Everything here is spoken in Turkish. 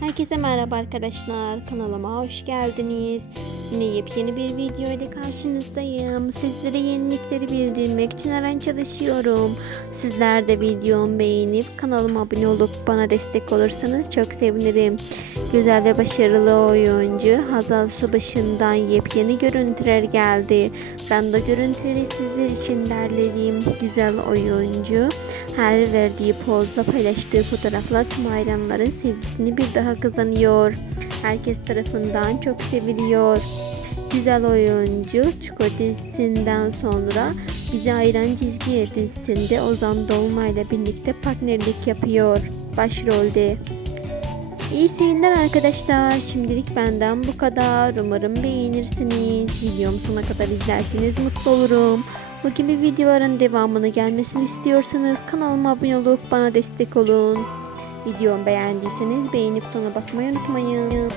Herkese merhaba arkadaşlar. Kanalıma hoş geldiniz. Yine yepyeni bir video ile karşınızdayım. Sizlere yenilikleri bildirmek için aran çalışıyorum. Sizler de videomu beğenip kanalıma abone olup bana destek olursanız çok sevinirim. Güzel ve başarılı oyuncu Hazal Subaşı'ndan yepyeni görüntüler geldi. Ben de görüntüleri sizler için derledim. Güzel oyuncu her verdiği pozla paylaştığı fotoğraflar tüm hayranların sevgisini bir daha kazanıyor. Herkes tarafından çok seviliyor. Güzel oyuncu Çukur sonra bizi ayıran çizgi dizisinde Ozan Dolma ile birlikte partnerlik yapıyor. Başrolde. İyi seyirler arkadaşlar. Şimdilik benden bu kadar. Umarım beğenirsiniz. Videomu sona kadar izlerseniz mutlu olurum. Bu gibi videoların devamını gelmesini istiyorsanız kanalıma abone olup bana destek olun. Videomu beğendiyseniz beğeni butonuna basmayı unutmayın.